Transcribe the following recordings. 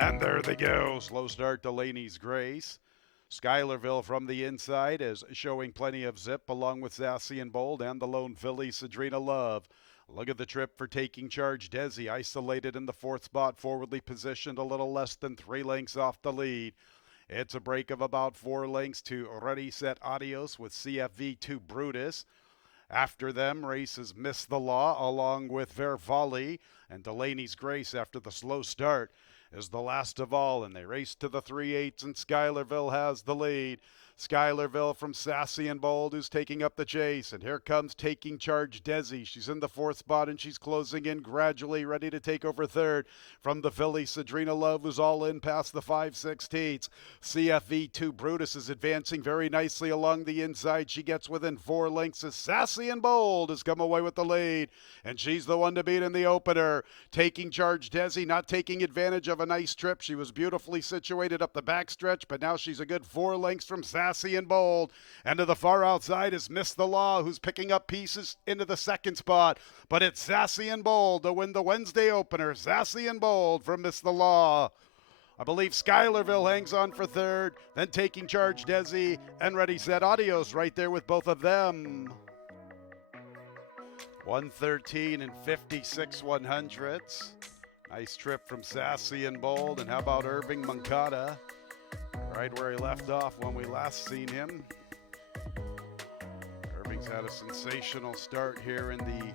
And there they go. Slow start, Delaney's Grace. Schuylerville from the inside is showing plenty of zip, along with Sassy and Bold and the lone filly, Sadrina Love. Look at the trip for Taking Charge. Desi isolated in the fourth spot, forwardly positioned a little less than 3 lengths off the lead. It's a break of about 4 lengths to Ready Set Adios with CFV2 Brutus. After them, races Miss the Law along with Vervalli, and Delaney's Grace after the slow start is the last of all, and they race to the 3/8, and Schuylerville has the lead. Schuylerville from Sassy and Bold, who's taking up the chase, and here comes Taking Charge Desi. She's in the fourth spot, and she's closing in gradually, ready to take over third. From the filly, Sadrina Love, who's all in past the 5/16. CFV2 Brutus is advancing very nicely along the inside. She gets within 4 lengths as Sassy and Bold has come away with the lead, and she's the one to beat in the opener. Taking Charge Desi not taking advantage of a nice trip. She was beautifully situated up the backstretch, but now she's a good 4 lengths from Sassy and Bold. And to the far outside is Miss the Law, who's picking up pieces into the second spot. But it's Sassy and Bold to win the Wednesday opener. Sassy and Bold from Miss the Law. I believe Schuylerville hangs on for third, then Taking Charge Desi and Ready Set Adios right there with both of them. 113 and 56 100ths. Nice trip from Sassy and Bold. And how about Irving Moncada? Right where he left off when we last seen him. Irving's had a sensational start here in the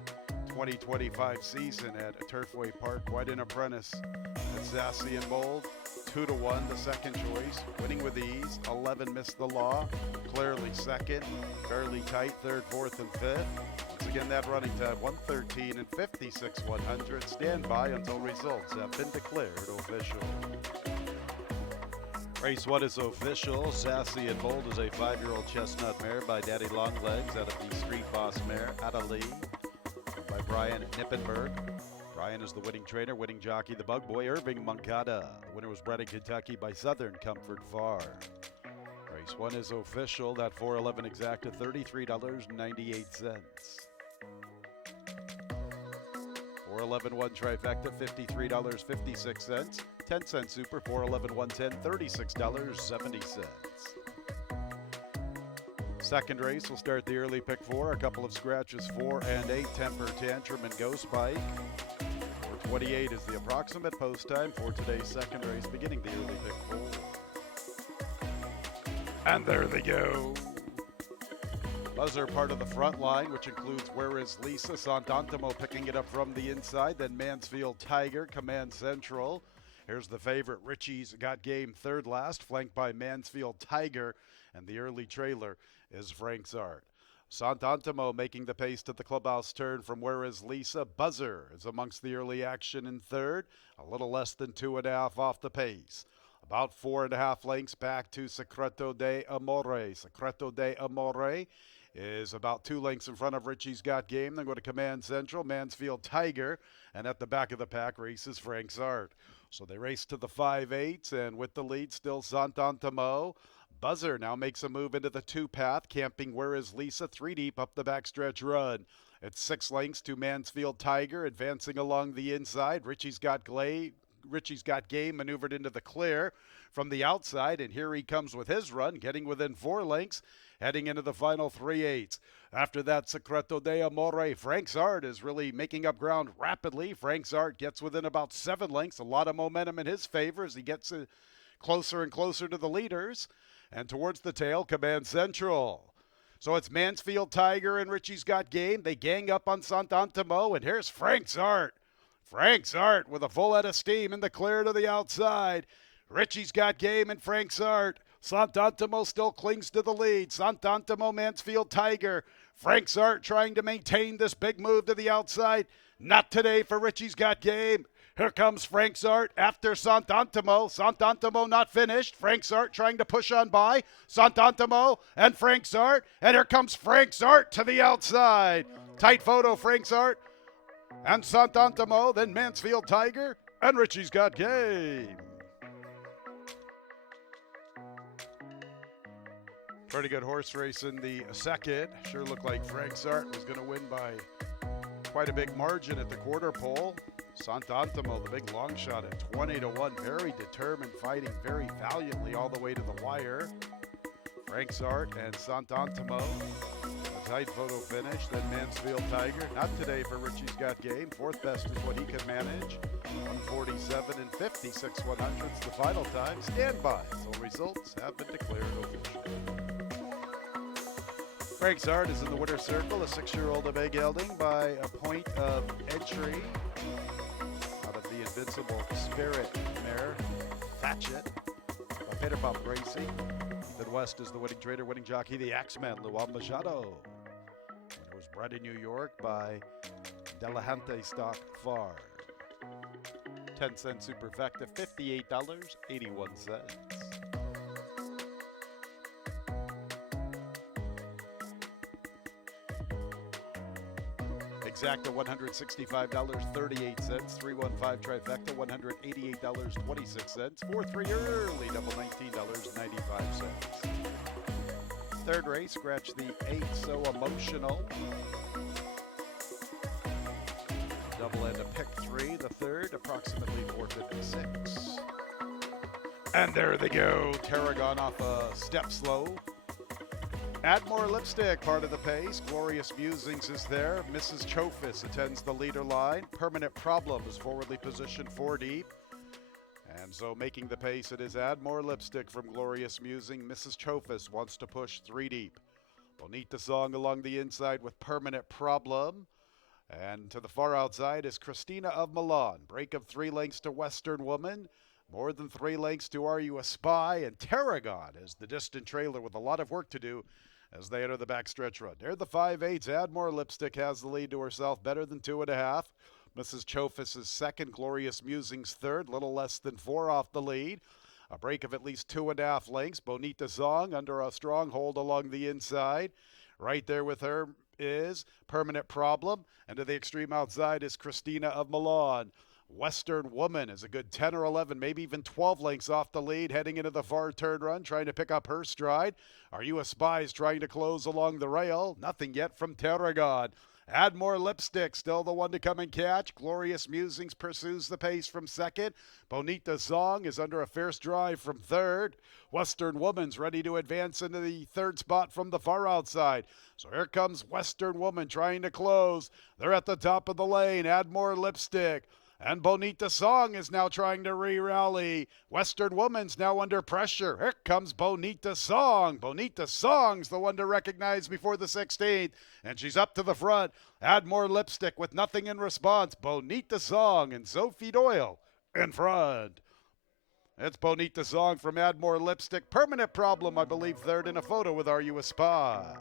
2025 season at Turfway Park. Quite an apprentice at Sassy and Bold. 2-1, the second choice. Winning with ease. 11 Missed the Law. Clearly second. Fairly tight. Third, fourth, and fifth. Once again, that running time 113 and 56 100. Stand by until results have been declared official. Race 1 is official. Sassy and Bold is a 5-year-old chestnut mare by Daddy Longlegs out of the Street Boss mare, Adelie, by Brian Nippenberg. Brian is the winning trainer, winning jockey, the bug boy, Irving Moncada. The winner was bred in Kentucky by Southern Comfort Farm. Race 1 is official. That 411 exacta $33.98. 411 1 trifecta, $53.56. 10-cent super, 411 110, $36.70. Second race, we'll start the early pick 4. A couple of scratches, 4 and 8, Temper Tantrum and Ghost Bike. 4:28 is the approximate post time for today's second race, beginning the early pick 4. And there they go. Buzzer part of the front line, which includes Where Is Lisa, Sant'Antimo picking it up from the inside, then Mansfield Tiger, Command Central. Here's the favorite, Richie's Got Game, third last, flanked by Mansfield Tiger, and the early trailer is Frank's Art. Sant'Antimo making the pace to the clubhouse turn from Where Is Lisa. Buzzer is amongst the early action in third, a little less than 2.5 off the pace. About 4.5 lengths back to Secreto de Amore. Secreto de Amore is about 2 lengths in front of Richie's Got Game. Then go to Command Central, Mansfield Tiger, and at the back of the pack races Frank's Art. So they race to the 5/8, and with the lead still Sant'Antimo. Buzzer now makes a move into the 2-path, camping Where Is Lisa, 3 deep up the backstretch run. It's 6 lengths to Mansfield Tiger, advancing along the inside. Richie's Got Game maneuvered into the clear from the outside, and here he comes with his run, getting within 4 lengths, heading into the final 3/8. After that, Secreto de Amore. Frank's Art is really making up ground rapidly. Frank's Art gets within about 7 lengths. A lot of momentum in his favor as he gets closer and closer to the leaders. And towards the tail, Command Central. So it's Mansfield Tiger and Richie's Got Game. They gang up on Sant'Antimo, and here's Frank's Art. Frank's Art with a full head of steam in the clear to the outside. Richie's Got Game and Frank's Art. Sant'Antimo still clings to the lead. Sant'Antimo, Mansfield Tiger. Frank's Art trying to maintain this big move to the outside. Not today for Richie's Got Game. Here comes Frank's Art after Sant'Antimo. Sant'Antimo not finished. Frank's Art trying to push on by. Sant'Antimo and Frank's Art. And here comes Frank's Art to the outside. Tight photo, Frank's Art and Sant'Antimo. Then Mansfield Tiger and Richie's Got Game. Pretty good horse race in the second. Sure looked like Frank's Art was going to win by quite a big margin at the quarter pole. Sant'Antimo, the big long shot at 20-1. Very determined, fighting very valiantly all the way to the wire. Frank Zart and Sant'Antimo. A tight photo finish. Then Mansfield Tiger. Not today for Richie's Got Game. Fourth best is what he can manage. 147 and 56 100ths the final time. Stand by. So results have been declared official. Frank Zart is in the winner's circle. A 6-year-old of Gelding by a point of entry. Out of the invincible Spirit mare, Thatchet, by Peter Bob Gracie. Then West is the winning trader, winning jockey, the Axeman, Luan Machado. It was bred in New York by Delahante Stock Farm. 10-cent superfecta, $58.81. Exacta, $165.38. 315 trifecta, $188.26. 4-3 early, double $19.95. Third race, scratch the 8, So Emotional. Double and a pick 3. The third, approximately 456. And there they go. Tarragon off a step slow. Add more lipstick, part of the pace. Glorious Musings is there. Mrs. Chofis attends the leader line. Permanent Problem is forwardly positioned 4 deep. And so making the pace, it is Add More Lipstick from Glorious Musing. Mrs. Chofis wants to push 3 deep. Bonita Song along the inside with Permanent Problem. And to the far outside is Christina of Milan. Break of 3 lengths to Western Woman. More than 3 lengths to Are You a Spy? And Tarragon is the distant trailer with a lot of work to do as they enter the backstretch run. They're the 5/8s. Add More Lipstick has the lead to herself, better than 2.5. Mrs. Chofis is second. Glorious Musings third, little less than 4 off the lead. A break of at least 2.5 lengths. Bonita Song under a strong hold along the inside. Right there with her is Permanent Problem. And to the extreme outside is Christina of Milan. Western Woman is a good 10 or 11, maybe even 12 lengths off the lead, heading into the far turn run, trying to pick up her stride. Are You a Spy is trying to close along the rail. Nothing yet from Tarragon. Add More Lipstick, still the one to come and catch. Glorious Musings pursues the pace from second. Bonita Song is under a fierce drive from third. Western Woman's ready to advance into the third spot from the far outside. So here comes Western Woman trying to close. They're at the top of the lane. Add More Lipstick. And Bonita Song is now trying to re-rally. Western Woman's now under pressure. Here comes Bonita Song. Bonita Song's the one to recognize before the 16th. And she's up to the front. Add More Lipstick with nothing in response. Bonita Song and Sophie Doyle in front. It's Bonita Song from Add More Lipstick. Permanent Problem, I believe, third in a photo with Are You a Spy?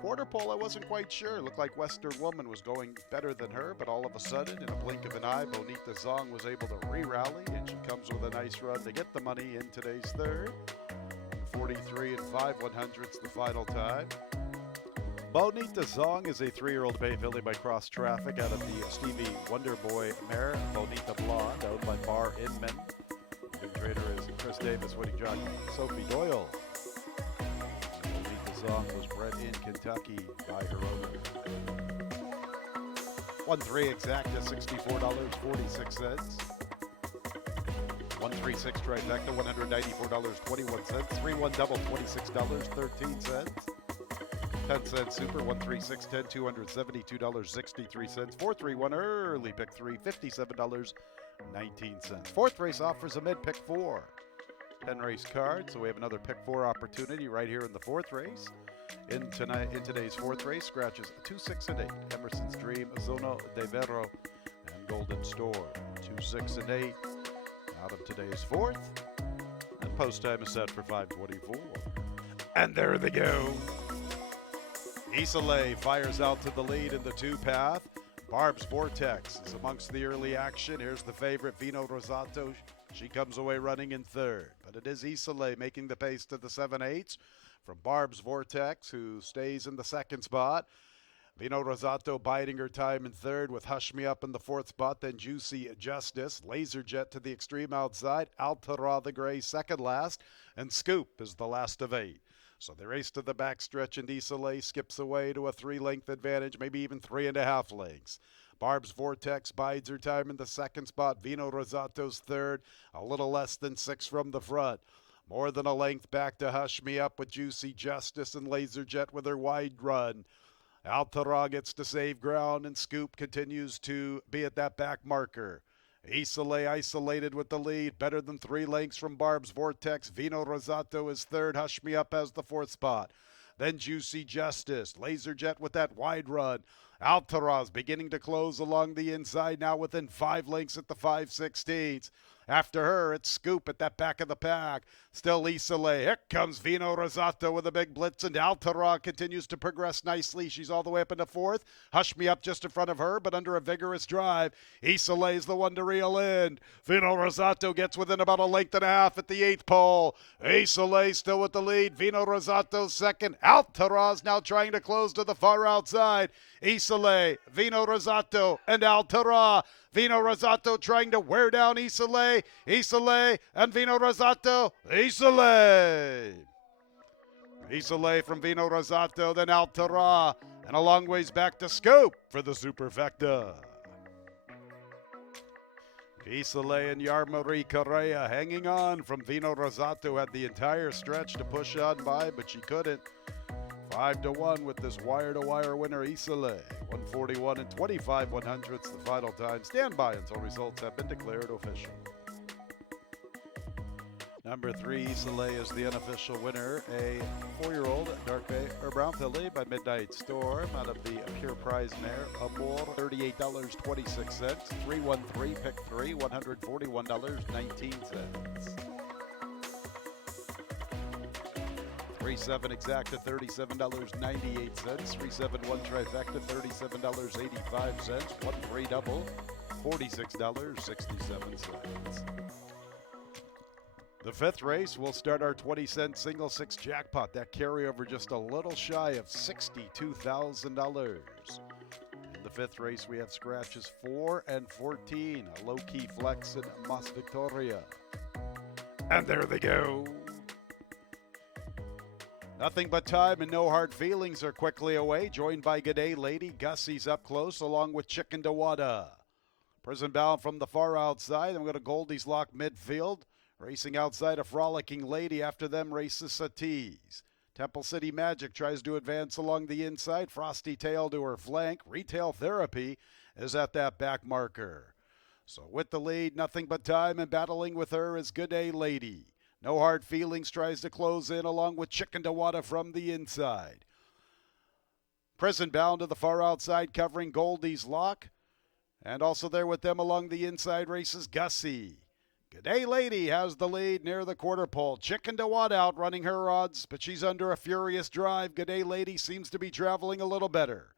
Quarter pole, I wasn't quite sure. Looked like Western Woman was going better than her, but all of a sudden, in a blink of an eye, Bonita Song was able to re-rally, and she comes with a nice run to get the money in today's third. 43 and 5/100ths the final time. Bonita Song is a 3-year-old Bay Filly by Cross Traffic out of the Stevie Wonderboy mare, Bonita Blonde, owned by Bar Inman. The big trader is Chris Davis, winning jockey Sophie Doyle. Song was bred in Kentucky by her owner. 1-3 exacta, $64.46. 136 trifecta, $194.21. 3-1 double, $26.13. 10-cent super, 136 10 $272.63. 4-3-1 early pick 3, $57.19. Fourth race offers a mid pick 4. 10 race card, so we have another pick 4 opportunity right here in the fourth race. In today's fourth race, scratches 2, 6, and 8. Emerson's Dream, Zono de Vero, and Golden Store. 2, 6, and 8 out of today's fourth. And post time is set for 5:24. And there they go. Isolé fires out to the lead in the 2-path. Barb's Vortex is amongst the early action. Here's the favorite, Vino Rosato. She comes away running in third, but it is Isolé making the pace to the 7/8 from Barb's Vortex, who stays in the second spot. Vino Rosato biding her time in third with Hush Me Up in the fourth spot, then Juicy Justice. Laser Jet to the extreme outside. Altera the Gray second last, and Scoop is the last of 8. So they race to the backstretch, and Isolé skips away to a 3-length advantage, maybe even 3.5 lengths. Barb's Vortex bides her time in the second spot. Vino Rosato's third, a little less than 6 from the front. More than a length back to Hush Me Up with Juicy Justice and Laser Jet with her wide run. Altara gets to save ground, and Scoop continues to be at that back marker. Isolé isolated with the lead, better than 3 lengths from Barb's Vortex. Vino Rosato is third. Hush Me Up has the 4th spot. Then Juicy Justice. Laser Jet with that wide run. Altaraz beginning to close along the inside, now within 5 lengths at the 5/16. After her, it's Scoop at that back of the pack. Still Isolé. Here comes Vino Rosato with a big blitz, and Altara continues to progress nicely. She's all the way up into 4th. Hush Me Up just in front of her, but under a vigorous drive. Isolé is the one to reel in. Vino Rosato gets within about a length and a half at the 8th pole. Isolé still with the lead. Vino Rosato second. Altara's now trying to close to the far outside. Isolé, Vino Rosato, and Altara. Vino Rosato trying to wear down Isolé. Isolé and Vino Rosato. Isolé. Isolé from Vino Rosato, then Altara. And a long ways back to Scoop for the Superfecta. Isolé and Yarmari Correa hanging on from Vino Rosato. Had the entire stretch to push on by, but she couldn't. 5-1 with this wire-to-wire winner, Isolé. 141 and 25/100ths the final time. Stand by until results have been declared official. Number 3, Isolé is the unofficial winner. A 4-year-old dark bay or brown filly by Midnight Storm out of the pure prize mare Amor, $38.26. 313 pick 3, $141.19. 3-7 exacta, $37.98. 3-7-1 trifecta, $37.85. 1-3 double, $46.67. The 5th race will start our 20-cent single 6 jackpot. That carryover just a little shy of $62,000. In the 5th race, we have scratches 4 and 14. A low-key flex in Mas Victoria. And there they go. Nothing But Time and No Hard Feelings are quickly away, joined by G'day Lady. Gussie's up close, along with Chicken Dawada. Prison Bound from the far outside. Then we go to Goldie's Lock midfield. Racing outside a Frolicking Lady. After them races Satis. Temple City Magic tries to advance along the inside. Frosty Tail to her flank. Retail Therapy is at that back marker. So with the lead, Nothing But Time, and battling with her is G'day Lady. No Hard Feelings tries to close in along with Chicken Dawada from the inside. Prison Bound to the far outside covering Goldie's Lock. And also there with them along the inside races Gussie. G'day Lady has the lead near the quarter pole. Chicken Dawada outrunning her odds, but she's under a furious drive. G'day Lady seems to be traveling a little better.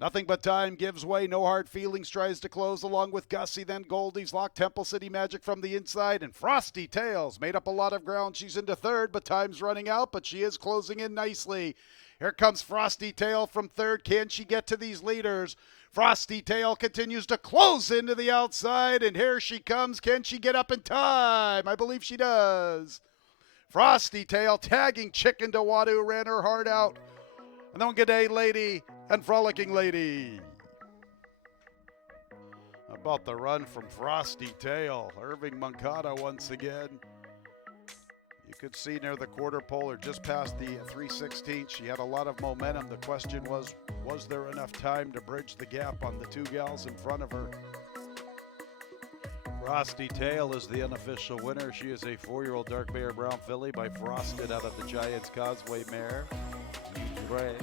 Nothing But Time gives way. No Hard Feelings tries to close along with Gussie. Then Goldie's Lock, Temple City Magic from the inside. And Frosty Tails made up a lot of ground. She's into third, but time's running out, but she is closing in nicely. Here comes Frosty Tail from third. Can she get to these leaders? Frosty Tail continues to close into the outside, and here she comes. Can she get up in time? I believe she does. Frosty Tail tagging Chicken Dawada, who ran her heart out. And then G'day Lady and Frolicking Lady. About the run from Frosty Tail. Irving Moncada once again. You could see near the quarter pole or just past the 3/16. She had a lot of momentum. The question was there enough time to bridge the gap on the 2 gals in front of her? Frosty Tail is the unofficial winner. She is a 4-year-old dark bay or brown filly by Frosted out of the Giants Causeway mare. Gray,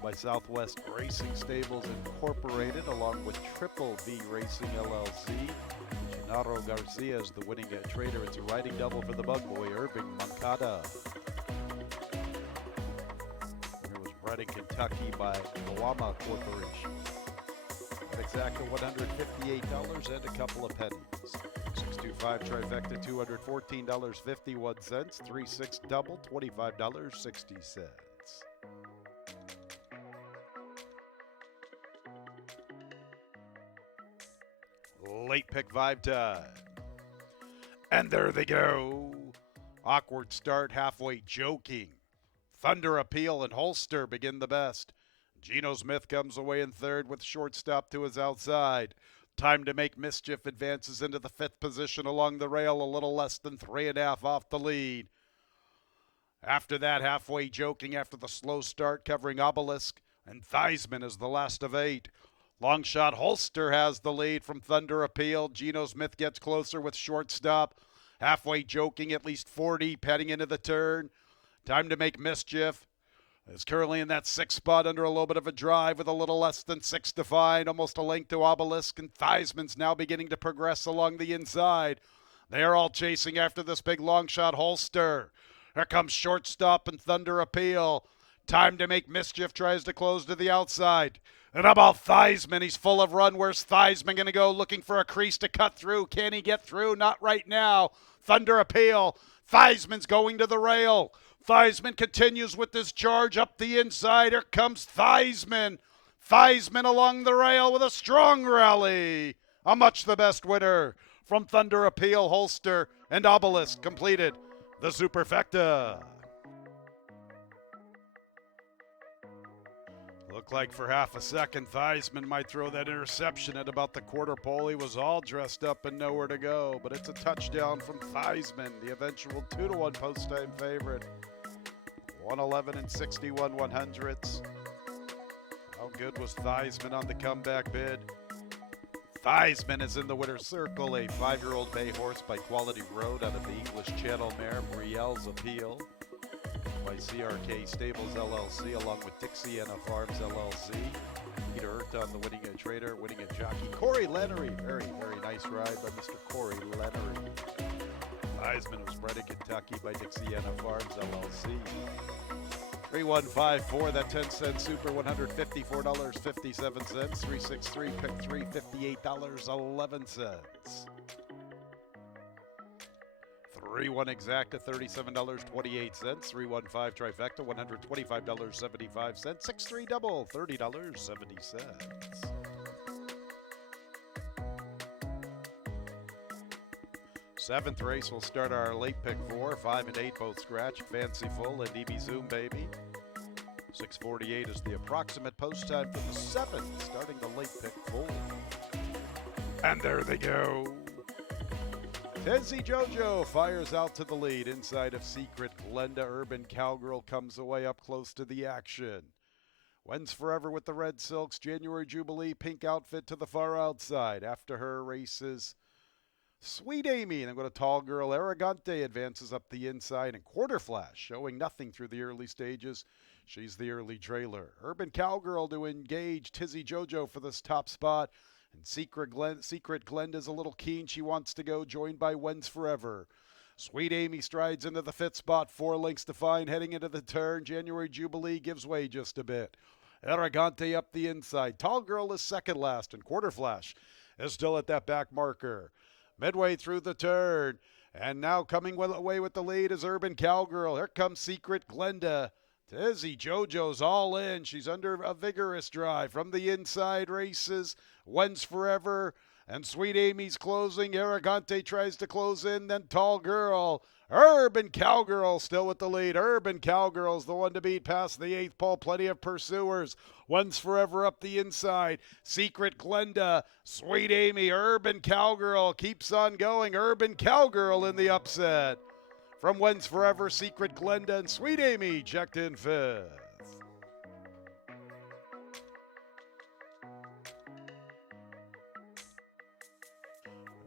by Southwest Racing Stables Incorporated, along with Triple B Racing LLC. Gennaro Garcia is the winning trader. It's a riding double for the Bug Boy, Irving Moncada. It was bred in Kentucky by Guama Corporation. At exacta $158 and a couple of pennies. 625 trifecta, $214.51. 3-6 double, $25.60. Late pick 5 time. And there they go. Awkward start, halfway joking. Thunder Appeal and Holster begin the best. Geno Smith comes away in third with shortstop to his outside. Time to Make Mischief advances into the fifth position along the rail, a little less than 3.5 off the lead. After that, Halfway Joking after the slow start, covering Obelisk, and Theismann is the last of 8. Long Shot Holster has the lead from Thunder Appeal. Geno Smith gets closer with shortstop. Halfway Joking at least 40, heading into the turn. Time to Make Mischief is currently in that 6th spot under a little bit of a drive with a little less than 6 to find, almost a length to Obelisk, and Theismann's now beginning to progress along the inside. They are all chasing after this big Long Shot Holster. Here comes shortstop and Thunder Appeal. Time to Make Mischief tries to close to the outside. And how about Theismann? He's full of run. Where's Theismann going to go? Looking for a crease to cut through. Can he get through? Not right now. Thunder Appeal. Theismann's going to the rail. Theismann continues with this charge up the inside. Here comes Theismann. Theismann along the rail with a strong rally. A much the best winner from Thunder Appeal, Holster, and Obelisk completed the Superfecta. Looked like for half a second Theismann might throw that interception at about the quarter pole. He was all dressed up and nowhere to go, but it's a touchdown from Theismann, the eventual 2-1 post-time favorite. 111 and 61 100ths. How good was Theismann on the comeback bid? Theismann is in the winner's circle, a 5-year-old bay horse by Quality Road out of the English Channel mare Brielle's Appeal by CRK Stables LLC, along with Dixiana Farms LLC. Peter Hurt on the winning trader, winning a jockey. Corey Lennery, very, very nice ride by Mr. Corey Lennery. Theismann was bred in Kentucky by Dixiana Farms LLC. 3154, that 10-cent super, $154.57. 363, pick 3, $58.11. 3-1 exacta, $37.28. 315 trifecta, $125.75. 6-3 double, $30.70. Seventh race will start our late pick 4, 5 and 8 both scratch, Fancyful and EB Zoom Baby. 6:48 is the approximate post time for the 7th, starting the late pick 4. And there they go. Tizzy Jojo fires out to the lead inside of Secret Glenda. Urban Cowgirl comes away up close to the action. Wins Forever with the Red Silks. January Jubilee pink outfit to the far outside. After her races Sweet Amy, and then go to Tall Girl. Arrogante advances up the inside, and Quarter Flash showing nothing through the early stages. She's the early trailer. Urban Cowgirl to engage Tizzy Jojo for this top spot. And Secret Glenda's a little keen. She wants to go, joined by Wins Forever. Sweet Amy strides into the 5th spot, 4 lengths to find, heading into the turn. January Jubilee gives way just a bit. Arrogante up the inside. Tall Girl is second last, and Quarter Flash is still at that back marker. Midway through the turn, and now coming away with the lead is Urban Cowgirl. Here comes Secret Glenda. Tizzy Jojo's all in. She's under a vigorous drive. From the inside races, Wins Forever, and Sweet Amy's closing. Arrogante tries to close in, then Tall Girl. Urban Cowgirl still with the lead. Urban Cowgirl's the one to beat past the 8th pole. Plenty of pursuers. Wins Forever up the inside. Secret Glenda, Sweet Amy, Urban Cowgirl keeps on going. Urban Cowgirl in the upset. From Wins Forever, Secret Glenda, and Sweet Amy checked in 5th.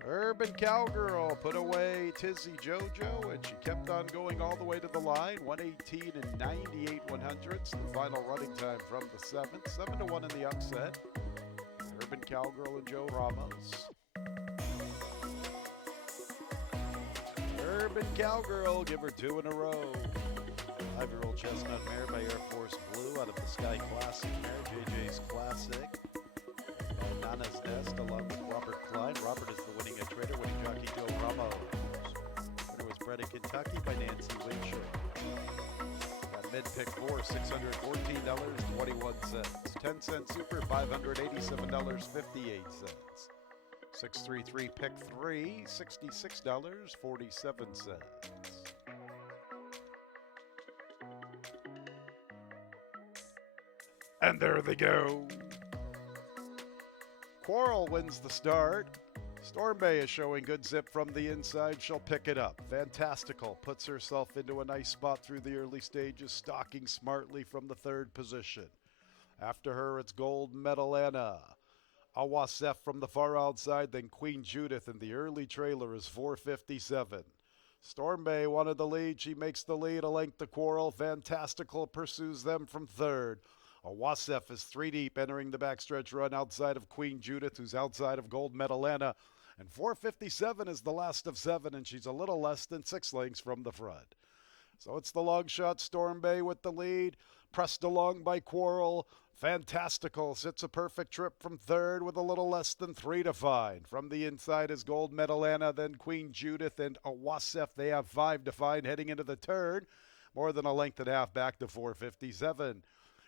Urban Cowgirl put away Tizzy Jojo, and she kept on going all the way to the line. 118 and 98 100ths, the final running time from the 7th. 7-1 in the upset. Urban Cowgirl and Joe Ramos. Urban Cowgirl, give her 2 in a row. 5-year-old chestnut mare by Air Force Blue out of the Sky Classic mare, JJ's Classic. Nana's Nest along with Robert Klein. Robert is the winning trader, winning jockey Joe Ramos. Winner was bred in Kentucky by Nancy Winchell. Got mid-pick 4, $614.21. 10-cent super, $587.58. 633 pick 3, $66.47. And there they go. Quarrel wins the start. Storm Bay is showing good zip from the inside. She'll pick it up. Fantastical puts herself into a nice spot through the early stages, stalking smartly from the third position. After her, it's Gold Medal Anna. Awasef from the far outside, then Queen Judith in the early trailer is 457. Storm Bay wanted the lead. She makes the lead, a length to Quarrel. Fantastical pursues them from third. Awasef is 3 deep, entering the backstretch run outside of Queen Judith, who's outside of Gold Medal Anna. And 457 is the last of 7, and she's a little less than 6 lengths from the front. So it's the long shot Storm Bay with the lead, pressed along by Quarrel. Fantastical sits a perfect trip from third with a little less than 3 to find. From the inside is Gold Medal Anna, then Queen Judith and Awasef. They have 5 to find heading into the turn. More than a length and a half back to 457.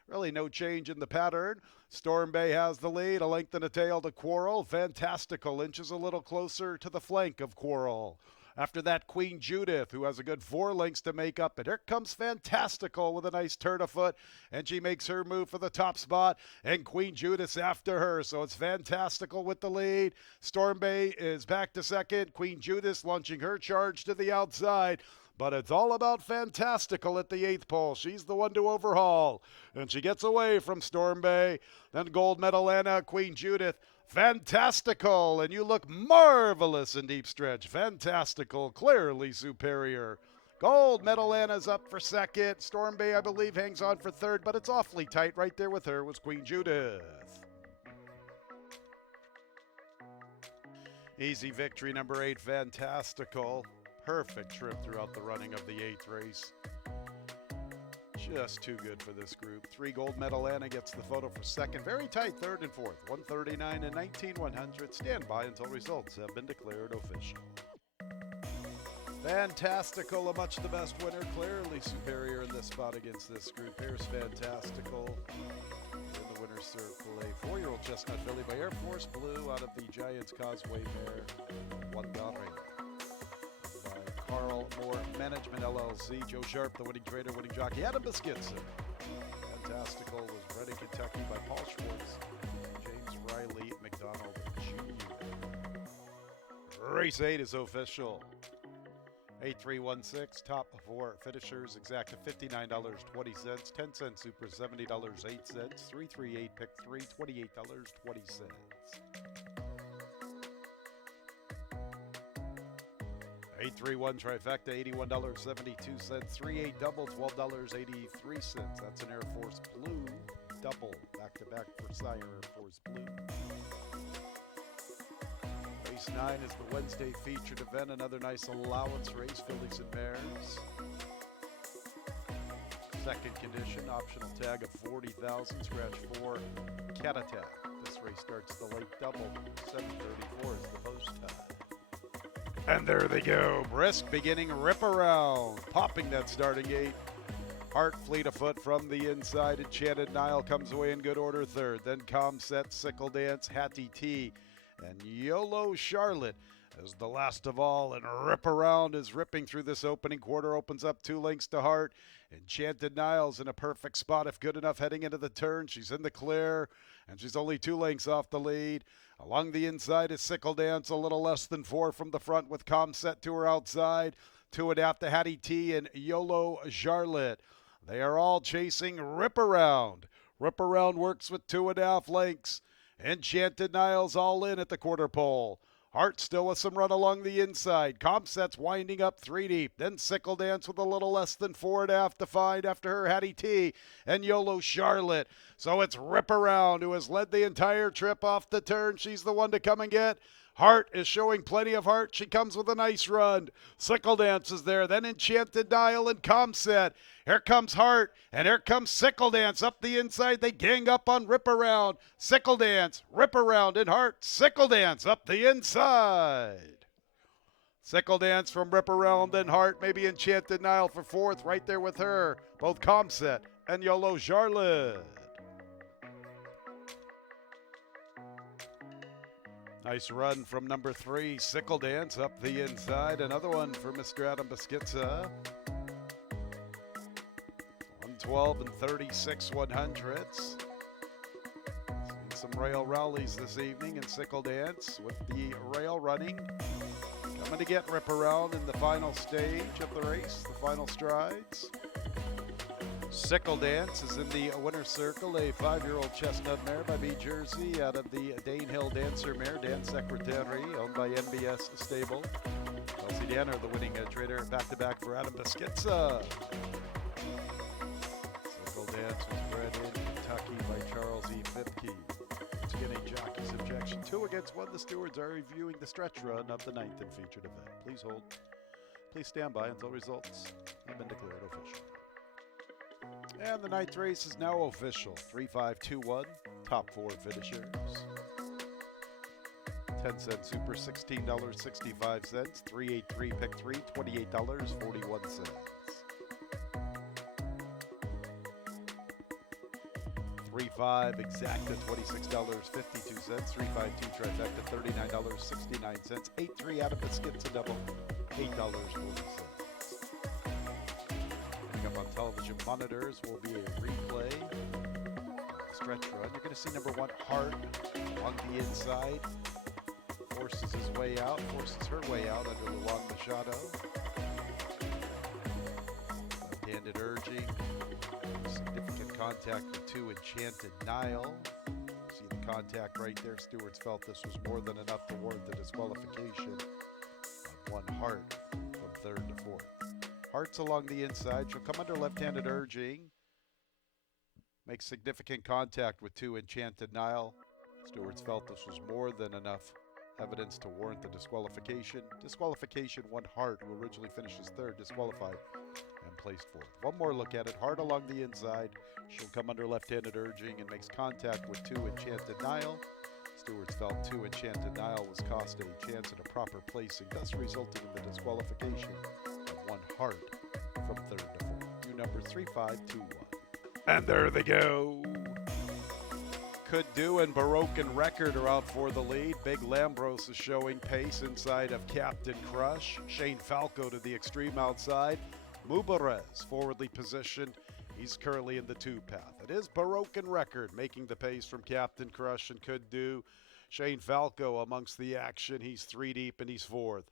Really no change in the pattern. Storm Bay has the lead, a length and a tail to Quarrel. Fantastical inches a little closer to the flank of Quarrel. After that, Queen Judith, who has a good 4 lengths to make up. And here comes Fantastical with a nice turn of foot. And she makes her move for the top spot. And Queen Judith's after her. So it's Fantastical with the lead. Storm Bay is back to second. Queen Judith launching her charge to the outside. But it's all about Fantastical at the 8th pole. She's the one to overhaul. And she gets away from Storm Bay. Then Gold Medal Anna, Queen Judith. Fantastical, and you look marvelous in deep stretch. Fantastical, clearly superior. Gold Medal Anna's up for second. Storm Bay, I believe, hangs on for third, but it's awfully tight. Right there with her was Queen Judith. Easy victory, number 8, Fantastical. Perfect trip throughout the running of the 8th race. Just too good for this group. 3 Gold Medal Anna gets the photo for second. Very tight third and fourth. 139 and 19/100. Stand by until results have been declared official. Fantastical, a much the best winner. Clearly superior in this spot against this group. Here's Fantastical in the winner's circle. A 4-year-old chestnut filly by Air Force Blue out of the Giants Causeway mare. Wandare. Carl Moore Management LLC. Joe Sharp, the winning trader, winning jockey. Adam Biskitson. Fantastical was bred in Kentucky by Paul Schwartz. James Riley McDonald Jr. Race 8 is official. 8316, top 4 finishers, exact $59.20. 10-cent super, $70.08. 338 pick 3, $28.20. 831 trifecta, $81.72. 38 double, $12.83. That's an Air Force Blue double, back-to-back for Sire Air Force Blue. Race 9 is the Wednesday featured event. Another nice allowance race, fillies and mares. Second condition, optional tag of 40,000. Scratch 4, cat attack. This race starts the late double. 7:34 is the post time. And there they go. Brisk beginning rip around. Popping that starting gate. Heart Fleet afoot from the inside. Enchanted Nile comes away in good order third. Then Calm Set, Sickle Dance, Hattie T, and YOLO Charlotte as the last of all. And Rip Around is ripping through this opening quarter. Opens up 2 lengths to Heart. Enchanted Nile's in a perfect spot if good enough heading into the turn. She's in the clear, and she's only 2 lengths off the lead. Along the inside is Sickle Dance, a little less than 4 from the front with Calm Set to her outside. 2.5 to Hattie T and YOLO Charlotte. They are all chasing Rip Around. Rip Around works with 2.5 lengths. Enchanted Nile's all in at the quarter pole. Hart still with some run along the inside. Comset's winding up 3 deep. Then Sickle Dance with a little less than 4.5 to find after her Hattie T and YOLO Charlotte. So it's Rip Around who has led the entire trip off the turn. She's the one to come and get. Hart is showing plenty of heart. She comes with a nice run. Sickle Dance is there. Then Enchanted Dial and Comset. Here comes Hart, and here comes Sickle Dance up the inside. They gang up on Rip Around. Sickle Dance, Rip Around, and Hart. Sickle Dance up the inside. Sickle Dance from Rip Around, then Hart. Maybe Enchanted Nile for 4th. Right there with her. Both Comset and YOLO Charlotte. Nice run from number 3, Sickle Dance up the inside. Another one for Mr. Adam Biskitsa. 112 and 36/100ths. rail rallies this evening in Sickle Dance with the rail running. Coming to get Rip Around in the final stage of the race, the final strides. Sickle Dance is in the winner's circle, a 5-year-old chestnut mare by B Jersey out of the Danehill Dancer Mare, Dan Secretary, owned by NBS Stable. Kelsey Danner, the winning trader, back-to-back for Adam Beschizza. Sickle Dance was bred in Kentucky by Charles E. Fipke. It's getting jockey's objection. 2 against 1. The stewards are reviewing the stretch run of the 9th and featured event. Please hold. Please stand by until results have been declared official. And the 9th race is now official. 3-5-2-1. Top 4 finishers. 10-cent super, $16.65. 383 pick 3, $28.41. 3-5 exacta, $26.52. 3-5-2 trifecta, $39.69. 8-3 out of Beschizza double, $8.40. Up on television monitors will be a replay stretch run. You're going to see number 1 Heart on the inside, forces his way out, forces her way out under Luan Machado. Left-handed urging, significant contact with 2 Enchanted Nile. See the contact right there. Stewards felt this was more than enough to warrant the disqualification of 1 Heart from 3rd to 4th. Heart's along the inside. She'll come under left-handed urging. Makes significant contact with 2 Enchanted Nile. Stewards felt this was more than enough evidence to warrant the disqualification. Disqualification, 1 Heart, who originally finishes 3rd, disqualified and placed 4th. One more look at it. Heart along the inside. She'll come under left-handed urging and makes contact with 2 Enchanted Nile. Stewards felt 2 Enchanted Nile was cost a chance at a proper placing, thus resulting in the disqualification of 1 Heart from 3rd to 4th. New numbers 3, 5, 2, 1. And there they go. Could Do and Baroque and Record are out for the lead. Big Lambros is showing pace inside of Captain Crush. Shane Falco to the extreme outside. Mubarez forwardly positioned. He's currently in the 2 path. It is Baroque and Record making the pace from Captain Crush and Could Do. Shane Falco amongst the action. He's 3 deep and he's 4th.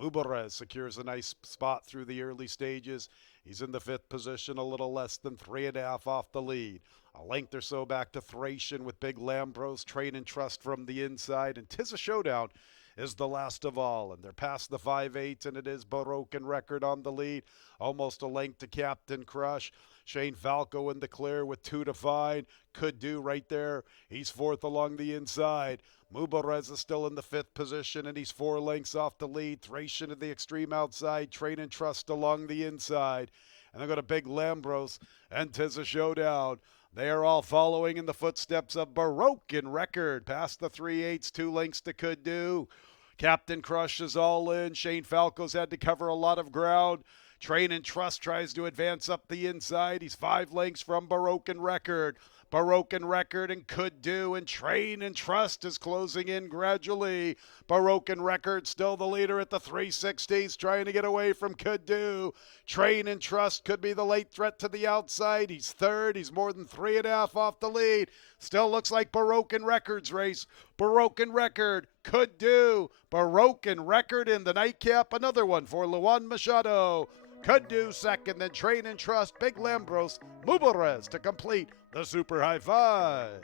Mubarez secures a nice spot through the early stages. He's in the 5th position, a little less than 3.5 off the lead. A length or so back to Thracian with Big Lambros, Train and Trust from the inside. And 'Tis a Showdown is the last of all. And they're past the 5/8, and it is Baroque and Record on the lead. Almost a length to Captain Crush. Shane Falco in the clear with 2 to 5. Could Do right there. He's 4th along the inside. Mubarez is still in the 5th position, and he's 4 lengths off the lead. Thracian at the extreme outside. Train and Trust along the inside. And they've got a Big Lambros, and 'Tis a Showdown. They are all following in the footsteps of Baroque and Record. Past the 3/8, 2 lengths to Could Do. Captain Crush is all in. Shane Falco's had to cover a lot of ground. Train and Trust tries to advance up the inside. He's 5 lengths from Baroque and Record. Baroque and Record and Could Do, and Train and Trust is closing in gradually. Baroque and Record still the leader at the 3/60s, trying to get away from Could Do. Train and Trust could be the late threat to the outside. He's 3rd. He's more than 3.5 off the lead. Still looks like Baroque and Record's race. Baroque and Record, Could Do. Baroque and Record in the nightcap. Another one for Luan Machado. Could Do 2nd, then Train and Trust, Big Lambros, Mubarez to complete the Super High 5.